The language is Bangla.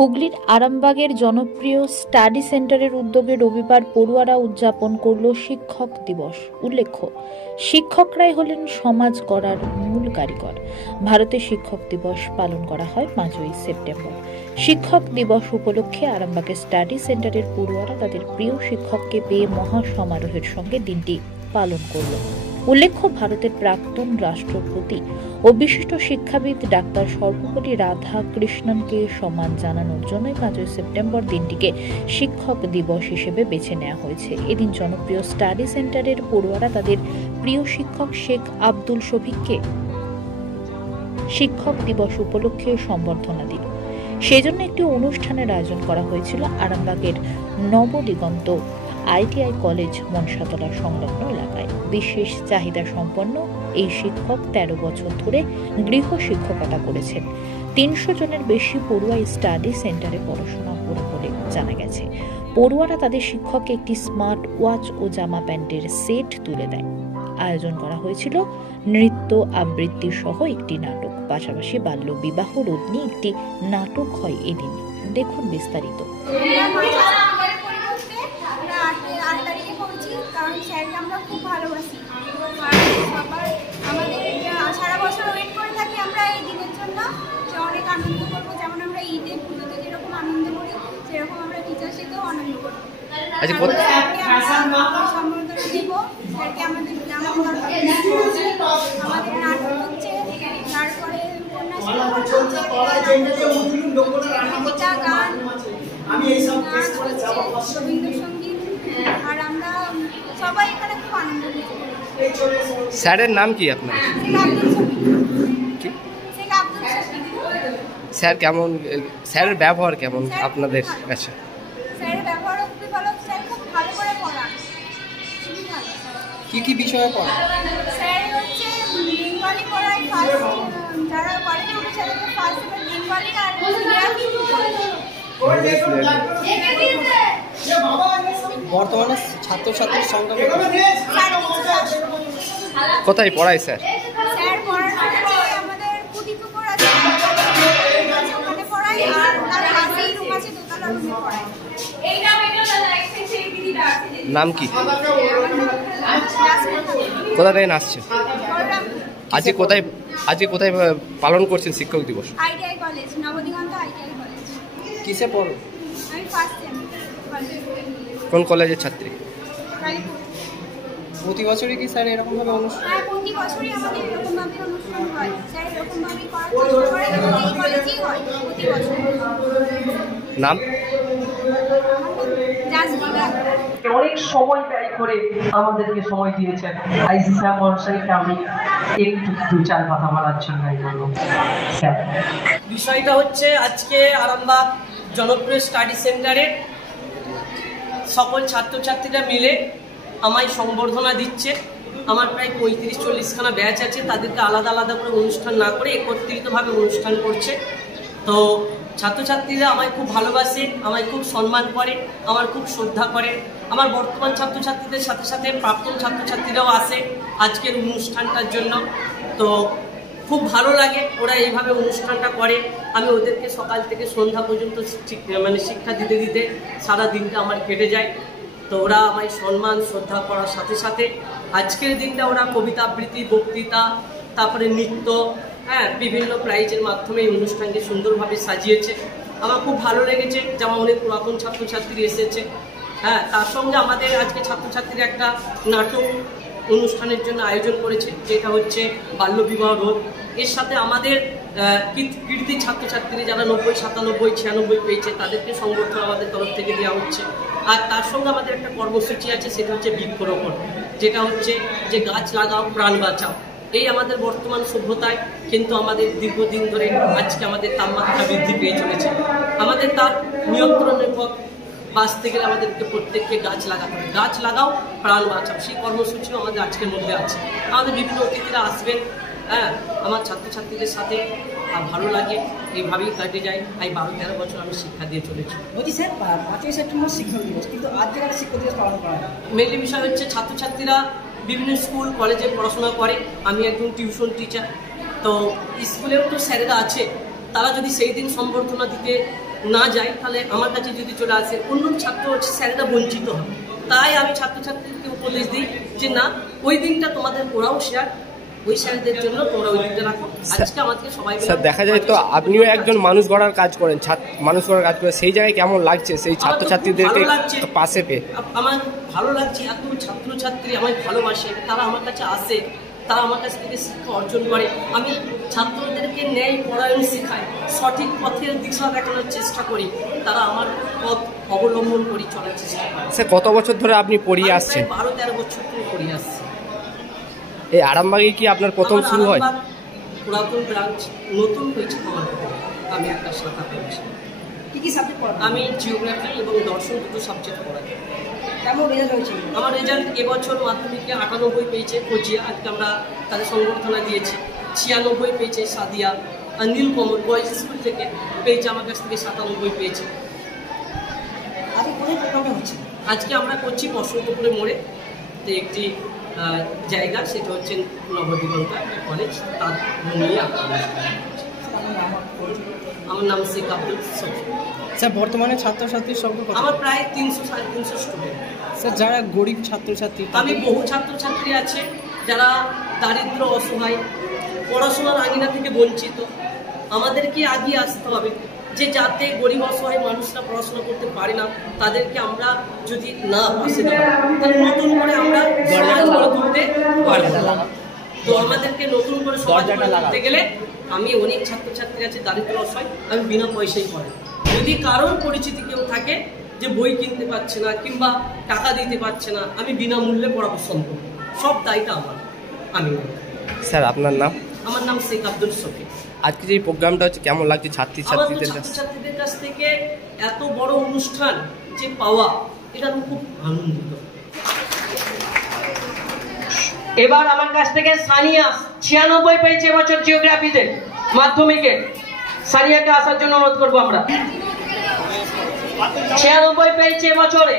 হুগলির আরামবাগের জনপ্রিয় স্টাডি সেন্টারের উদ্যোগে রবিবার পড়ুয়ারা উদযাপন করল শিক্ষক দিবস। উল্লেখ্য, শিক্ষকরাই হলেন সমাজ গড়ার মূল কারিগর। ভারতে শিক্ষক দিবস পালন করা হয় 5ই সেপ্টেম্বর। শিক্ষক দিবস উপলক্ষে আরামবাগের স্টাডি সেন্টারের পড়ুয়ারা তাদের প্রিয় শিক্ষককে পেয়ে মহা সমারোহের সঙ্গে দিনটি পালন করল। উল্লেখ্য, ভারতের প্রাক্তন রাষ্ট্রপতি ও বিশিষ্ট শিক্ষাবিদ ডাক্তার সর্বপল্লী রাধাকৃষ্ণনকে সম্মান জানানোর জন্য 5ই সেপ্টেম্বর দিনটিকে শিক্ষক দিবস হিসেবে বেছে নেওয়া হয়েছে। এদিন জনপ্রিয় স্টাডি সেন্টারের পড়ুয়ারা তাদের প্রিয় শিক্ষক শেখ আব্দুল শফিককে শিক্ষক দিবস উপলক্ষে সম্বর্ধনা দিল। সেজন্য একটি অনুষ্ঠানের আয়োজন করা হয়েছিল আরামবাগের নবদিগন্ত ITI কলেজ মনসাতলা সংলগ্ন এলাকায়। বিশেষ চাহিদা সম্পন্ন এই শিক্ষক 13 বছর ধরে গৃহ শিক্ষকতা করেছেন। 300 জনের বেশি পড়ুয়া স্টাডি সেন্টারে পড়াশোনা করে বলে জানা গেছে। পড়ুয়ারা তাদের শিক্ষককে একটি স্মার্ট ওয়াচ ও জামা প্যান্টের সেট তুলে দেয়। আয়োজন করা হয়েছিল নৃত্য আবৃত্তি সহ একটি নাটক। পাশাপাশি বাল্য বিবাহ রোধ নিয়ে একটি নাটক হয় এদিন। দেখুন বিস্তারিত। কারণ স্যারকে আমরা খুব ভালোবাসি। আমাদের সারা বছর ওয়েট করে থাকি আমরা এই দিনের জন্য, যে অনেক আনন্দ করবো। যেমন আমরা ঈদে পুজোতে যেরকম আনন্দ করি, সেরকম আমরা টিচার্স ডেতেও আনন্দ করবো। সম্বর্ধনা দিব স্যারকে। আমাদের নাটক হচ্ছে, তারপরে কবিতা, গান, রবীন্দ্রসঙ্গীত, আর আমরা সবাই এখানে খুব আনন্দ করছি। স্যারের নাম কি আপনার? স্যার কেমন, স্যারের ব্যবহার কেমন আপনাদের কাছে? স্যারের ব্যবহার খুবই ভালো। স্যার খুব ভালো করে পড়ান, খুবই ভালো। কি বিষয়ে পড়ান? স্যার হচ্ছে বেঙ্গলি পড়ায় ফার্স্ট, যারা পড়ে না ওদের সাথে ফার্স্ট এবার বেঙ্গলি আর বর্তমানে ছাত্রছাত্রীর সংখ্যা কোথায় পড়ায় স্যার? স্যার পড়াশোনা আমাদের কুটিপুকুর আছে, ওখানে পড়ায়, আর তার পাশেই রুম আছে, দোতলা রুমে পড়ায়। নাম কি? কোথা থেকে আসছে? আজকে কোথায় পালন করছেন শিক্ষক দিবস? ITI college, Nabadiganta ITI college. কিসে পড়ো? আমি ফার্স্ট সেম। কোন কলেজের ছাত্রী? কালীপুর। প্রতি বছরই কি স্যার এরকম ভাবে অনুষ্ঠান? হ্যাঁ, প্রতি বছরই আমাদের এরকম ভাবে অনুষ্ঠান হয়। স্যার এরকম ভাবেই করার চেষ্টা করে এবং এই কলেজেই হয় প্রতি বছর। নাম? অনেক সময় ব্যয় করে আমাদেরকে সময় দিয়েছেন। আইসি স্যার মহাশয়কে আমি একটু 2-4 কথা বলার জন্য স্যার। বিষয়টা হচ্ছে, আজকে আরামবাগ জনপ্রিয় স্টাডি সেন্টারের সকল ছাত্রছাত্রীরা মিলে আমায় সংবর্ধনা দিচ্ছে। আমার প্রায় 35-40খানা ব্যাচ আছে, তাদেরকে আলাদা আলাদা করে অনুষ্ঠান না করে একত্রিতভাবে অনুষ্ঠান করছে। তো ছাত্রছাত্রীরা আমায় খুব ভালোবাসে, আমায় খুব সম্মান করে, আমার খুব শ্রদ্ধা করে। আমার বর্তমান ছাত্রছাত্রীদের সাথে সাথে প্রাক্তন ছাত্রছাত্রীরাও আসে আজকের অনুষ্ঠানটার জন্য। তো খুব ভালো লাগে ওরা এইভাবে অনুষ্ঠানটা করে। আমি ওদেরকে সকাল থেকে সন্ধ্যা পর্যন্ত শিক্ষা দিতে দিতে সারা দিনটা আমার কেটে যায়। তো ওরা আমায় সম্মান শ্রদ্ধা করার সাথে সাথে আজকের দিনটা ওরা কবিতা আবৃত্তি, বক্তৃতা, তারপরে নৃত্য, বিভিন্ন প্রাইজের মাধ্যমে এই অনুষ্ঠানকে সুন্দরভাবে সাজিয়েছে। আমার খুব ভালো লেগেছে। যেমন অনেক পুরাতন ছাত্রছাত্রী এসেছে, তার সঙ্গে আমাদের আজকে ছাত্রছাত্রীরা একটা নাটক অনুষ্ঠানের জন্য আয়োজন করেছে, যেটা হচ্ছে বাল্য বিবাহ রোধ। এর সাথে আমাদের কীর্তি ছাত্রছাত্রী যারা 90, 97, 96 পেয়েছে তাদেরকে সংবর্ধনা আমাদের তরফ থেকে দেওয়া হচ্ছে। আর তার সঙ্গে আমাদের একটা কর্মসূচি আছে, সেটা হচ্ছে বৃক্ষরোপণ, যেটা হচ্ছে যে গাছ লাগাও প্রাণ বাঁচাও। এই আমাদের বর্তমান সভ্যতায় কিন্তু আমাদের দীর্ঘদিন ধরে আজকে আমাদের তাপমাত্রা বৃদ্ধি পেয়ে চলেছে। আমাদের তার নিয়ন্ত্রণের পথ বাঁচতে গেলে আমাদেরকে প্রত্যেককে গাছ লাগাতে হবে। গাছ লাগাও প্রাণ বাঁচাও, সেই কর্মসূচিও আমাদের আজকের মধ্যে আছে। আমাদের বিভিন্ন অতিথিরা আসবেন। আমার ছাত্রছাত্রীদের সাথে ভালো লাগে, এইভাবেই কাটে যায়। এই 12-13 বছর আমি শিক্ষা দিয়ে চলেছি। বলছি স্যার, 5ই সেপ্টেম্বর শিক্ষক দিবস, কিন্তু আজকে একটা শিক্ষক দিবস পালন করা হয়। মেনলি বিষয় হচ্ছে ছাত্রছাত্রীরা বিভিন্ন স্কুল কলেজে পড়াশোনা করে। আমি একজন টিউশন টিচার, তো স্কুলেও তো স্যারেরা আছে, তারা যদি সেই দিন সম্বর্ধনা দিতে না যায়, তাহলে আমার কাছে যদি চলে আসে অন্য ছাত্র স্যারেরা বঞ্চিত হবে। তাই আমি ছাত্রছাত্রীদেরকে উপদেশ দিই যে না, ওই দিনটা তোমাদের ওরাও শেয়ার, ওই স্যারদের জন্য তোমরা ওই দিনটা রাখো। আজকে আমাদের সবাই স্যার দেখা যায় তো আপনিও একজন মানুষ গড়ার কাজ করেন, মানুষ গড়ার কাজ করেন, সেই জায়গায় কেমন লাগছে সেই ছাত্রছাত্রীদেরকে পাশে পেয়ে? আমার ভালো লাগছে, এত ছাত্রছাত্রী আমায় ভালোবাসে, তারা আমার কাছে আসে, তারা আমার কাছ থেকে শিক্ষা অর্জন করে। আমি ছাত্রদেরকে ন্যায় পরায়ণ শেখাই, সঠিক পথের দিশা দেখানোর চেষ্টা করি, তারা আমার পথ অবলম্বন করে চলার চেষ্টা করে। স্যার কত বছর ধরে আপনি পড়িয়ে আসছেন? 12-13 বছর ধরে পড়িয়ে আসছি। এই আরামবাগে কি আপনার প্রথম শুরু হয়? পুরাতন ব্রাঞ্চ নতুন হয়েছে আমার, আমি একটা শাখা করেছি। কি সাবজেক্ট পড়ান? আমি জিওগ্রাফি এবং দর্শন দুটো সাবজেক্ট পড়াই। কেমন রেজাল্ট হয়েছে? আমার রেজাল্ট এবছর মাধ্যমিকে 98 পেয়েছে কোচিয়া, আজকে আমরা তাদের সংবর্ধনা দিয়েছি। 96 পেয়েছে সাদিয়া, আর নীলকমল বয়েজ স্কুল থেকে পেয়েছে আমার কাছ থেকে 97 পেয়েছে। আপনি কোথায় প্রোগ্রামটা হচ্ছে? আজকে আমরা করছি বসন্তপুরে মোড়ে একটি জায়গা, সেটা হচ্ছে নবদিগন্তা কলেজ, তার নিয়ে আমার নাম শেখ আব্দুল সফি। স্যার বর্তমানে ছাত্রছাত্রীর সংখ্যা কত? আমার প্রায় 300-350 স্টুডেন্ট। স্যার যারা গরিব ছাত্রছাত্রী, আমি বহু ছাত্রছাত্রী আছে যারা দারিদ্র, অসহায়, পড়াশোনার আঙিনা থেকে বঞ্চিত। আমাদেরকে আগিয়ে আসতে হবে যে যাতে গরিব অসহায় মানুষরা পড়াশোনা করতে পারে না, তাদেরকে আমরা যদি না পাশে দেওয়া, তাহলে নতুন করে আমরা সমাজ গড়ে তুলতে পারবো না। তো আমাদেরকে নতুন করে সমাজ গড়ে তুলতে গেলে আমি অনেক ছাত্রছাত্রী আছে দারিদ্র অসহায়, আমি বিনা পয়সায় পড়াই। যদি কারোর পরিচিতি কেউ থাকে যে বই কিনতে পারছে না কিংবা টাকা দিতে পারছে না, আমি বিনামূল্যে পড়াবো সম্ভব, সব দায়টা আমার। আমি স্যার আপনার নাম? আমার নাম শেখ আব্দুল সফি। আজকে যে প্রোগ্রামটা হচ্ছে কেমন লাগছে ছাত্রছাত্রীদের কাছে? ছাত্রছাত্রীদের কাছ থেকে এত বড় অনুষ্ঠান যে পাওয়া, এটা আমি খুব আনন্দিত। এবার আমার কাছ থেকে সানিয়া 96 পেয়েছে এবছর জিওগ্রাফিতে মাধ্যমিকে। সানিয়াকে আসার জন্য অনুরোধ করবো আমরা। 96 পেয়েছে এবছরে।